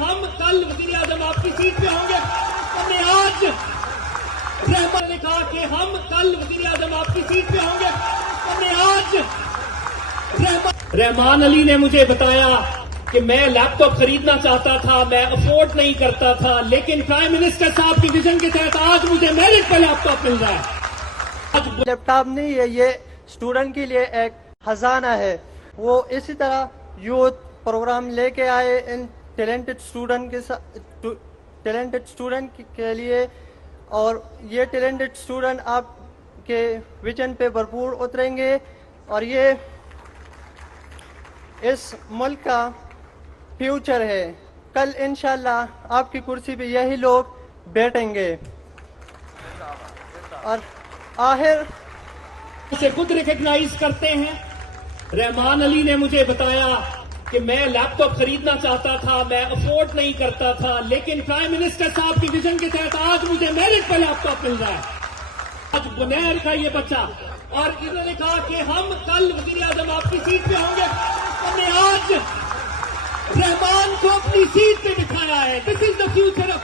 ہم کل وزیر اعظم آپ کی سیٹ پہ ہوں گے. ہم نے آج رحمان نے کہا کہ ہم کل وزیر اعظم آپ کی سیٹ پہ ہوں گے. ہم نے آج رحمان علی نے مجھے بتایا کہ میں لیپ ٹاپ خریدنا چاہتا تھا, میں افورڈ نہیں کرتا تھا, لیکن پرائم منسٹر صاحب کی ویژن کے تحت آج مجھے میرٹ پہ لیپ ٹاپ مل رہا ہے. لیپ ٹاپ نہیں ہے, یہ اسٹوڈنٹ کے لیے ایک خزانہ ہے. وہ اسی طرح یوتھ پروگرام لے کے آئے ان ٹیلنٹڈ اسٹوڈنٹ کے لیے, اور یہ ٹیلنٹڈ اسٹوڈنٹ آپ کے ویژن پہ بھرپور اتریں گے, اور یہ اس ملک کا فیوچر ہے. کل انشاءاللہ آپ کی کرسی پہ یہی لوگ بیٹھیں گے. اور آخر سے خود ریکگنائز کرتے ہیں. رحمان علی نے مجھے بتایا کہ میں لیپ ٹاپ خریدنا چاہتا تھا, میں افورڈ نہیں کرتا تھا, لیکن پرائم منسٹر صاحب کی ویژن کے تحت آج مجھے میرٹ پہ لیپ ٹاپ مل رہا ہے. آج بنیر کا یہ بچہ, اور انہوں نے کہا کہ ہم کل وزیر اعظم آپ کی سیٹ پہ ہوں گے. ہم نے آج رحمان کو اپنی سیٹ پہ بٹھایا ہے. دس از دا فیوچر آف